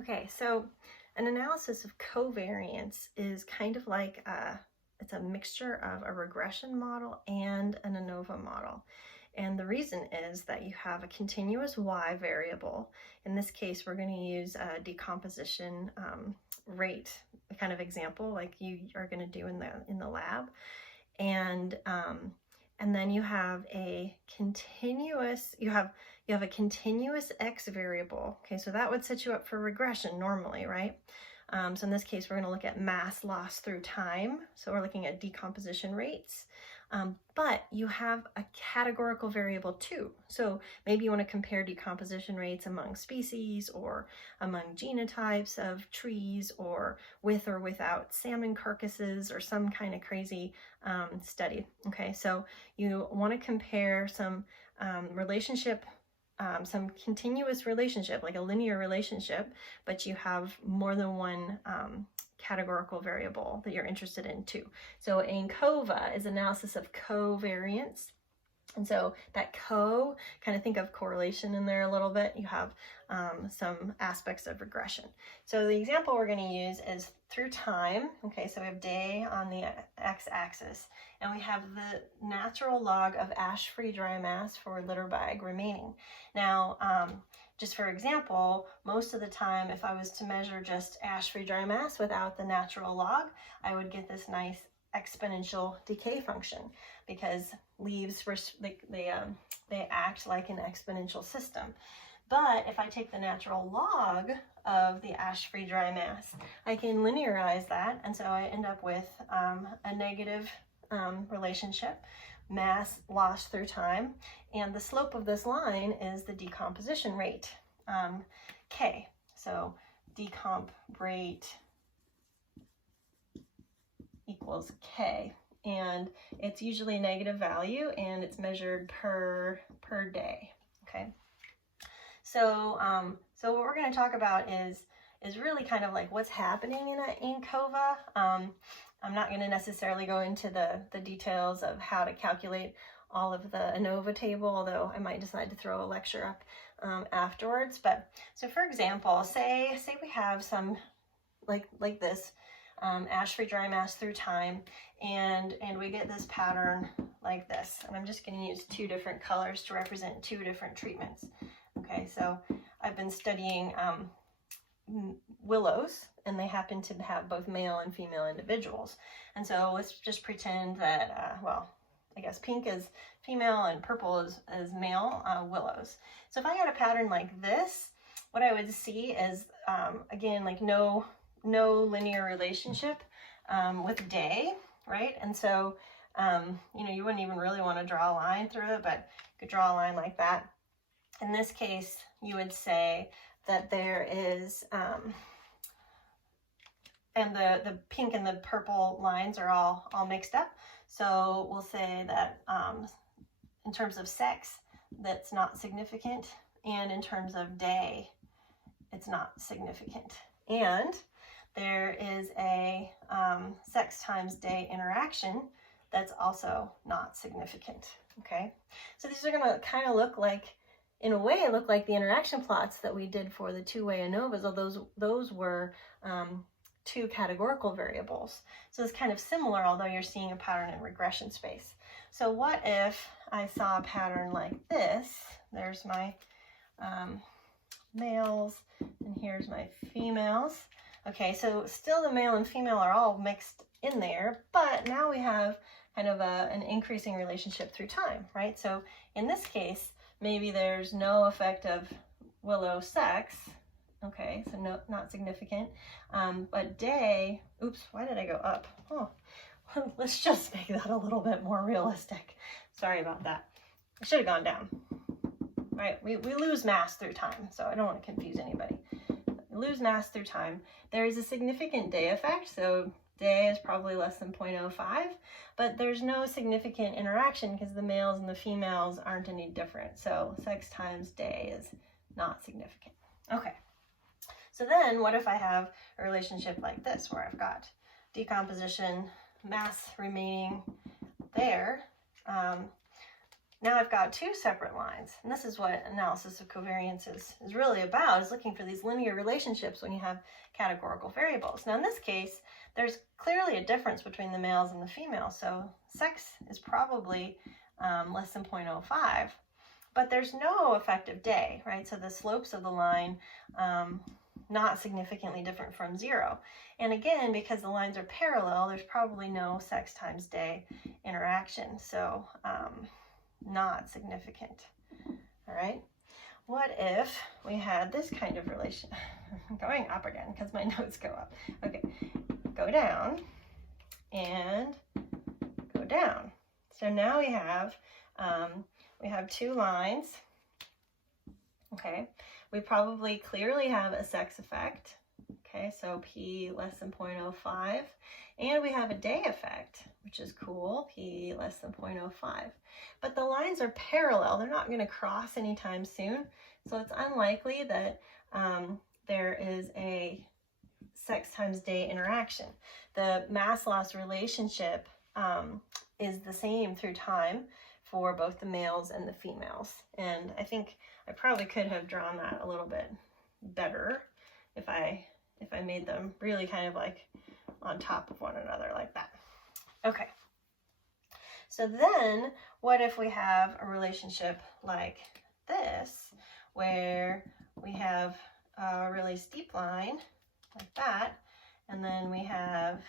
Okay, so an analysis of covariance is kind of like it's a mixture of a regression model and an ANOVA model. And the reason is that you have a continuous y variable. In this case, we're going to use a decomposition rate kind of example like you are going to do in the lab. And then you have a continuous, you have a continuous x variable. Okay, so that would set you up for regression normally, right? So in this case, we're going to look at mass loss through time. So we're looking at decomposition rates. But you have a categorical variable too. So maybe you want to compare decomposition rates among species or among genotypes of trees or with or without salmon carcasses or some kind of crazy study. Okay, so you want to compare some relationship, some continuous relationship, like a linear relationship, but you have more than one categorical variable that you're interested in too. So ANCOVA is analysis of covariance. And so that kind of think of correlation in there a little bit. You have some aspects of regression. So the example we're going to use is through time. Okay, so we have day on the x-axis, and we have the natural log of ash-free dry mass for litter bag remaining. Now, just for example, most of the time, if I was to measure just ash-free dry mass without the natural log, I would get this nice exponential decay function because leaves, they act like an exponential system. But if I take the natural log of the ash-free dry mass, I can linearize that, and so I end up with a negative relationship, mass lost through time, and the slope of this line is the decomposition rate, K. So decomp rate equals K, and it's usually a negative value, and it's measured per day. Okay, so so what we're going to talk about is really kind of like what's happening in ANCOVA. I'm not going to necessarily go into the details of how to calculate all of the ANOVA table, although I might decide to throw a lecture up afterwards. But so for example, say we have some like this ash-free dry mass through time, and we get this pattern like this, and I'm just going to use two different colors to represent two different treatments. Okay, so I've been studying willows, and they happen to have both male and female individuals, and so let's just pretend that well, I guess pink is female and purple is male willows. So if I had a pattern like this, what I would see is again, like no linear relationship with day, right? And so, you know, you wouldn't even really want to draw a line through it, but you could draw a line like that. In this case, you would say that there is, and the pink and the purple lines are all mixed up. So we'll say that in terms of sex, that's not significant, and in terms of day, it's not significant. And there is a sex times day interaction that's also not significant. Okay, so these are going to kind of look like, in a way, look like the interaction plots that we did for the two-way ANOVAs, although those were two categorical variables. So it's kind of similar, although you're seeing a pattern in regression space. So what if I saw a pattern like this? There's my males, and here's my females. Okay, so still the male and female are all mixed in there, but now we have kind of an increasing relationship through time, right? So in this case, maybe there's no effect of willow sex. Okay, so no, not significant. But day, oops, why did I go up? Oh, let's just make that a little bit more realistic. Sorry about that. I should have gone down. Right, we lose mass through time, so I don't want to confuse anybody. We lose mass through time. There is a significant day effect, so day is probably less than 0.05, but there's no significant interaction because the males and the females aren't any different. So sex times day is not significant. Okay, so then what if I have a relationship like this where I've got decomposition, mass remaining there, now I've got two separate lines, and this is what analysis of covariance is really about, is looking for these linear relationships when you have categorical variables. Now in this case, there's clearly a difference between the males and the females, so sex is probably less than 0.05, but there's no effective day, right? So the slopes of the line not significantly different from 0. And again, because the lines are parallel, there's probably no sex times day interaction, so not significant. All right, what if we had this kind of relation? I'm going up again because my notes go up. Okay, go down and go down. So now we have two lines. Okay, we probably clearly have a sex effect. Okay, so P less than 0.05, and we have a day effect, which is cool, P less than 0.05. But the lines are parallel, they're not going to cross anytime soon, so it's unlikely that there is a sex times day interaction. The mass loss relationship is the same through time for both the males and the females, and I think I probably could have drawn that a little bit better if I made them really kind of like on top of one another like that. Okay, so then what if we have a relationship like this, where we have a really steep line like that, and then we have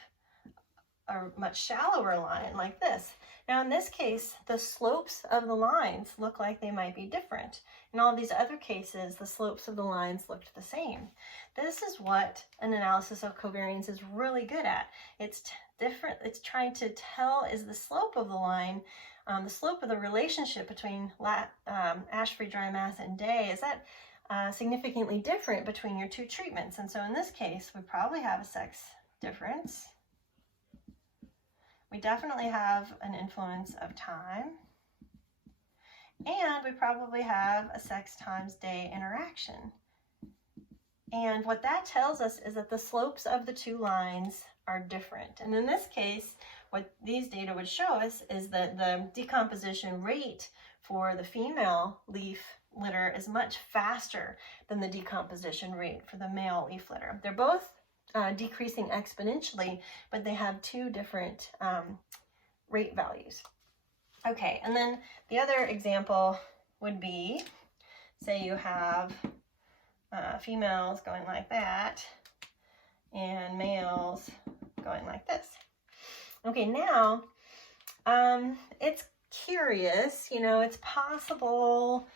a much shallower line like this. Now in this case, the slopes of the lines look like they might be different. In all these other cases, the slopes of the lines looked the same. This is what an analysis of covariance is really good at. It's different. It's trying to tell, is the slope of the line, the slope of the relationship between ash-free dry mass and day, is that significantly different between your two treatments? And so in this case, we probably have a sex difference. We definitely have an influence of time, and we probably have a sex times day interaction. And what that tells us is that the slopes of the two lines are different. And in this case, what these data would show us is that the decomposition rate for the female leaf litter is much faster than the decomposition rate for the male leaf litter. They're both decreasing exponentially, but they have two different rate values. Okay, and then the other example would be, say you have females going like that and males going like this. Okay, now it's curious, you know, it's possible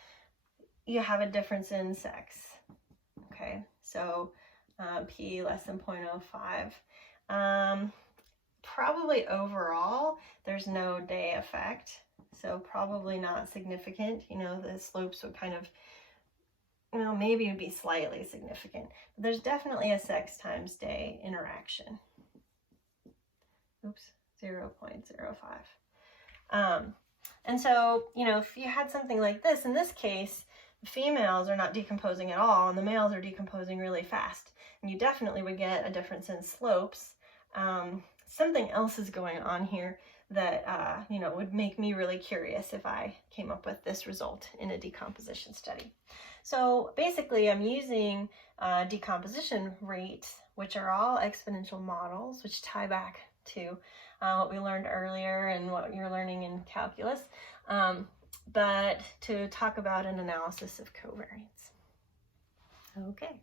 you have a difference in sex. Okay, so P less than 0.05. Probably overall, there's no day effect, so probably not significant. You know, the slopes would kind of, you know, maybe it'd be slightly significant. But there's definitely a sex times day interaction. Oops, 0.05. And so, you know, if you had something like this, in this case, the females are not decomposing at all, and the males are decomposing really fast. And you definitely would get a difference in slopes. Something else is going on here that, you know, would make me really curious if I came up with this result in a decomposition study. So basically, I'm using decomposition rates, which are all exponential models, which tie back to what we learned earlier and what you're learning in calculus, but to talk about an analysis of covariance. Okay.